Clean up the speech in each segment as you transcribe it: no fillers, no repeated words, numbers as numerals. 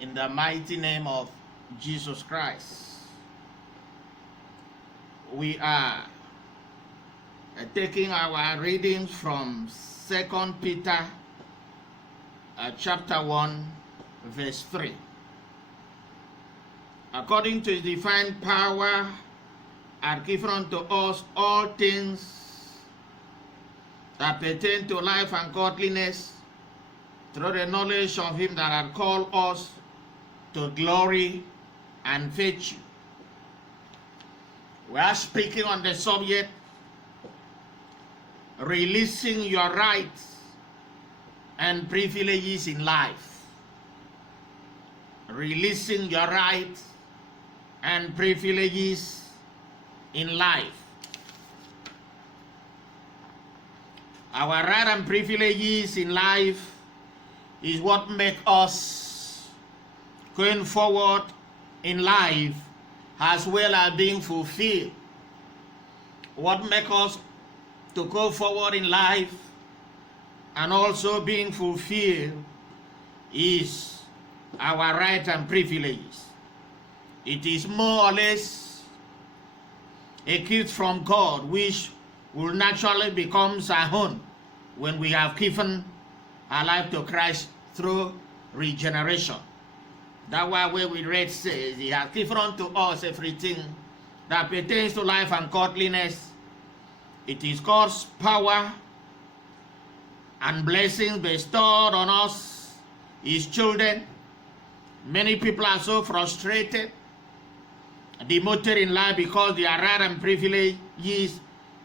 in the mighty name of Jesus Christ. We are taking our readings from 2 Peter chapter 1 verse 3. According to his divine power are given unto us all things that pertain to life and godliness, through the knowledge of him that hath called us to glory and virtue. We are speaking on the subject, releasing your rights and privileges in life. Releasing your rights and privileges in life. Our right and privileges in life is what make us going forward in life as well as being fulfilled. What make us to go forward in life and also being fulfilled is our right and privileges. It is more or less a gift from God which will naturally become our own when we have given our life to Christ through regeneration. That's why where we read says, he has given unto us everything that pertains to life and godliness. It is God's power and blessings bestowed on us, his children. Many people are so frustrated, demoted in life because their right and privileges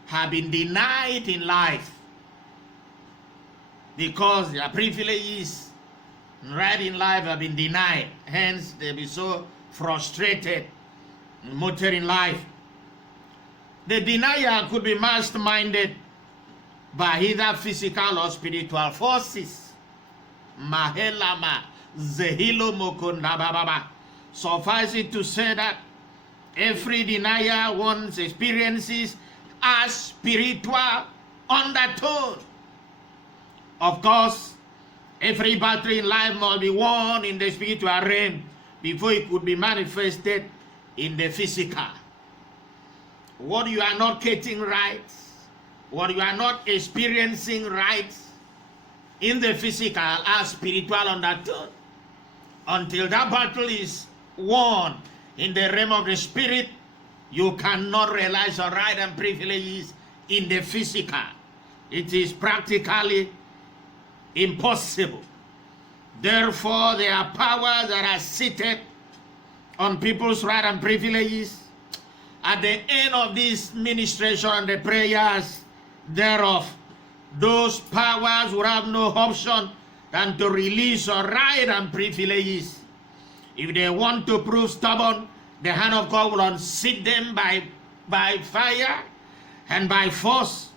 have been denied in life. Because their privileges right in life have been denied. Hence, they be so frustrated, demoted in life. The denial could be masterminded by either physical or spiritual forces. Mahelama zehilo mokunda bababa. Suffice it to say that every denier once experiences a spiritual undertone. Of course, every battle in life must be won in the spiritual realm before it could be manifested in the physical. What you are not getting right, what you are not experiencing right in the physical are spiritual undertone. Until that battle is won in the realm of the spirit, you cannot realize your right and privileges in the physical. It is practically impossible. Therefore, there are powers that are seated on people's right and privileges. At the end of this ministration and the prayers thereof, those powers will have no option than to release your right and privileges. If they want to prove stubborn, the hand of God will unseat them by fire and by force.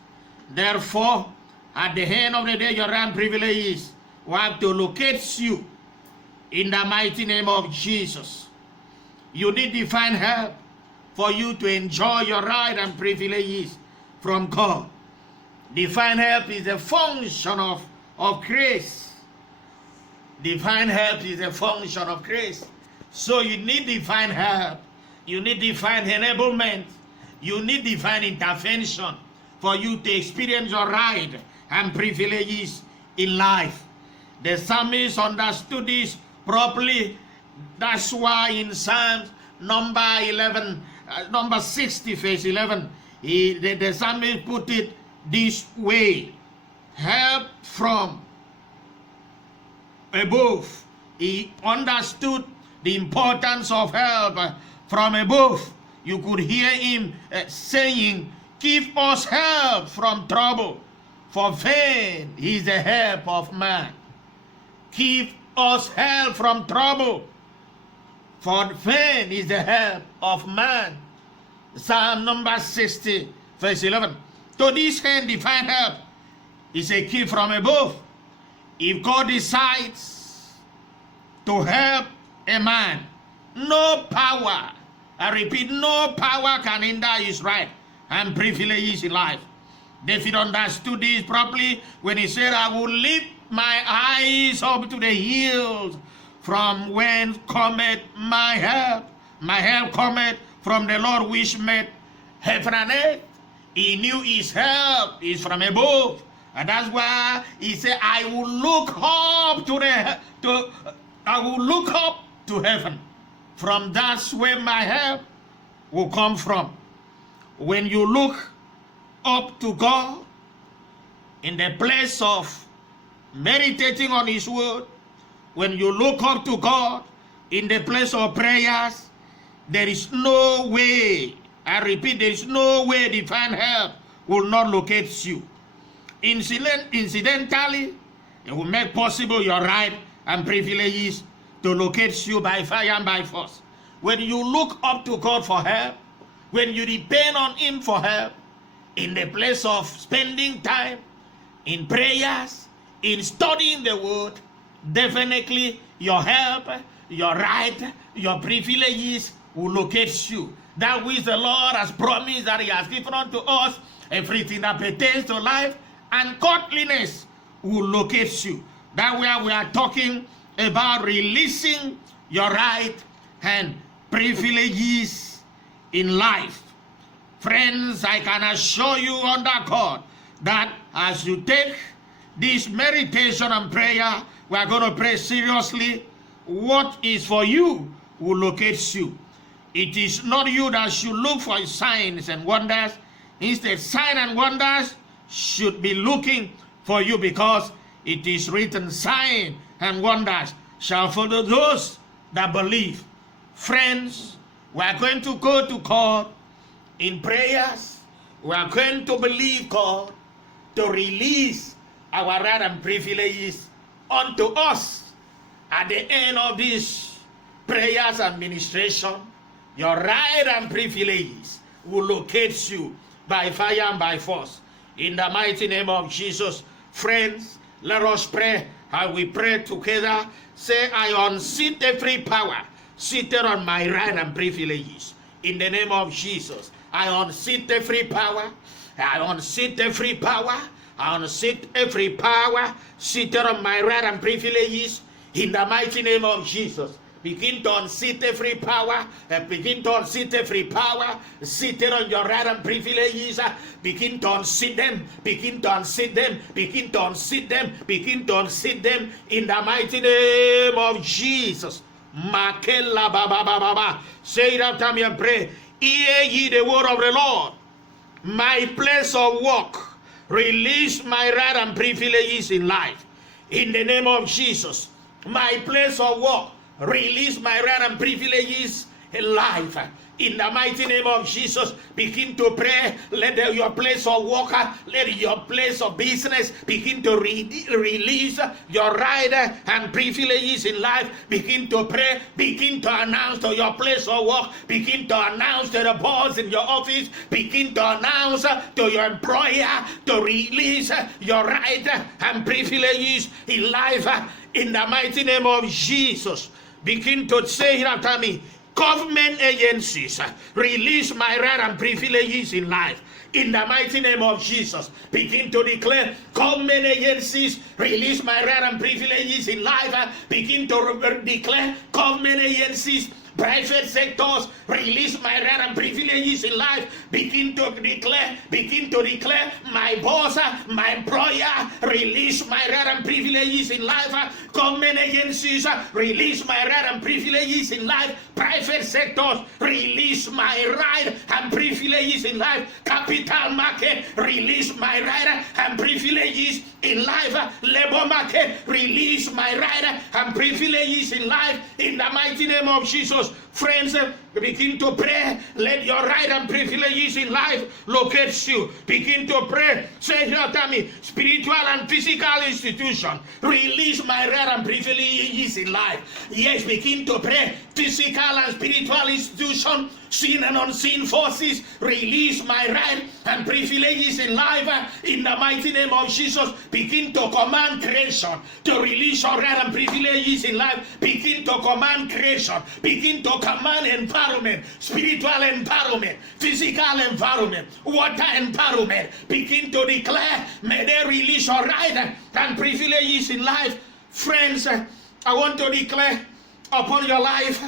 Therefore, at the end of the day, your right and privileges will have to locate you in the mighty name of Jesus. You need divine help for you to enjoy your right and privileges from God. Divine help is a function of grace. Divine help is a function of grace. So you need divine help. You need divine enablement. You need divine intervention for you to experience your right and privileges in life. The psalmist understood this properly. That's why in Psalms number 60, verse 11, the psalmist put it this way: help from above. He understood the importance of help from above. You could hear him saying, give us help from trouble, for vain is the help of man. Give us help from trouble, for vain is the help of man. Psalm number 60, verse 11. To this hand, divine help is a gift from above. If God decides to help a man, no power, I repeat, no power can hinder his right and privileges in life. David understood this properly when he said, I will lift my eyes up to the hills. from whence cometh my help? My help cometh from the Lord which made heaven and earth. He knew his help is from above. And that's why he said, I will look up to heaven. From that's where my help will come from. When you look up to God in the place of meditating on his word, when you look up to God in the place of prayers, there is no way, I repeat, there is no way divine help will not locate you. Incidentally, it will make possible your right and privileges to locate you by fire and by force. When you look up to God for help, when you depend on him for help, in the place of spending time in prayers, in studying the word, definitely your help, your right, your privileges will locate you. That which the Lord has promised that he has given unto us, everything that pertains to life and godliness will locate you. That way we are talking about releasing your right and privileges in life. Friends, I can assure you under God that as you take this meditation and prayer, we are going to pray seriously. What is for you will locate you. It is not you that should look for signs and wonders. Instead, signs and wonders should be looking for you, because it is written, signs and wonders shall follow those that believe. Friends, we are going to go to God in prayers. We are going to believe God to release our right and privileges unto us. At the end of these prayers and ministration, your right and privileges will locate you by fire and by force. In the mighty name of Jesus, friends, let us pray. How we pray together, say, I unseat every power seated on my right and privileges. In the name of Jesus, I unseat every power. I unseat every power. I unseat every power seated on my right and privileges. In the mighty name of Jesus, begin to unseat every power. Begin to unseat every power seated on your right and privileges. Begin to unseat them. Begin to unseat them. Begin to unseat them. Begin to unseat them. In the mighty name of Jesus. Makela baba baba. Say it after me and pray. Hear ye the word of the Lord. My place of work. Release my right and privileges in life. In the name of Jesus. My place of work. Release my right and privileges in life. In the mighty name of Jesus, begin to pray. Let your place of work, let your place of business begin to release your right and privileges in life. Begin to pray. Begin to announce to your place of work. Begin to announce to the boss in your office. Begin to announce to your employer to release your right and privileges in life. In the mighty name of Jesus. Begin to say it after me. Government agencies, release my right and privileges in life. In the mighty name of Jesus, begin to declare, government agencies, release my right and privileges in life. Begin to declare, government agencies, private sectors, release my right and privileges in life. Begin to declare, my boss, my employer, release my right and privileges in life. Government agencies, release my right and privileges in life. Private sectors, release my right and privileges in life. Capital market, release my right and privileges in life. Labor market, release my right and privileges in life. In the mighty name of Jesus. Friends, begin to pray. Let your right and privileges in life locate you. Begin to pray. Say after me, spiritual and physical institution, release my right and privileges in life. Yes, begin to pray. Physical and spiritual institution, seen and unseen forces, release my right and privileges in life. In the mighty name of Jesus, begin to command creation to release your right and privileges in life. Begin to command creation. Begin to command environment, spiritual environment, physical environment, water environment. Begin to declare, may they release your right and privileges in life. Friends, I want to declare upon your life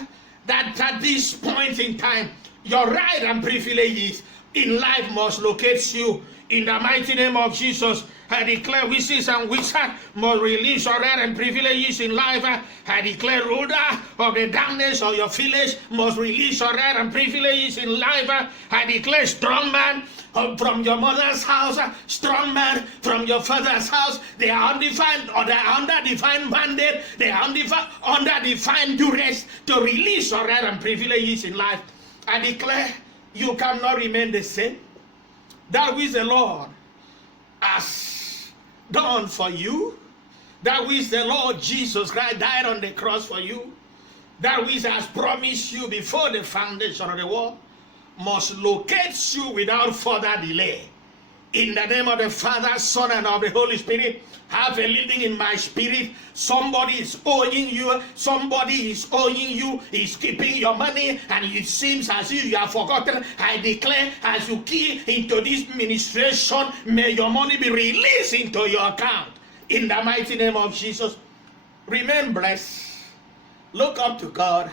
that at this point in time, your right and privileges in life must locate you. In the mighty name of Jesus, I declare witches and wizards must release your right and privileges in life. I declare ruler of the darkness of your village must release your right and privileges in life. I declare strong man from your mother's house, strong man from your father's house. They are undefined, or they are under divine mandate. They are under divine duress to release your right and privileges in life. I declare you cannot remain the same. That which the Lord has done for you, that which the Lord Jesus Christ died on the cross for you, that which has promised you before the foundation of the world, must locate you without further delay. In the name of the Father, Son, and of the Holy Spirit, have a leading in my spirit. Somebody is owing you. Somebody is owing you. Is keeping your money, and it seems as if you have forgotten. I declare, as you key into this ministration, may your money be released into your account. In the mighty name of Jesus, remain blessed. Look up to God.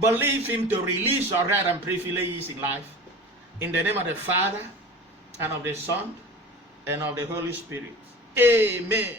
Believe Him to release your right and privileges in life. In the name of the Father, and of the Son, and of the Holy Spirit. Amen.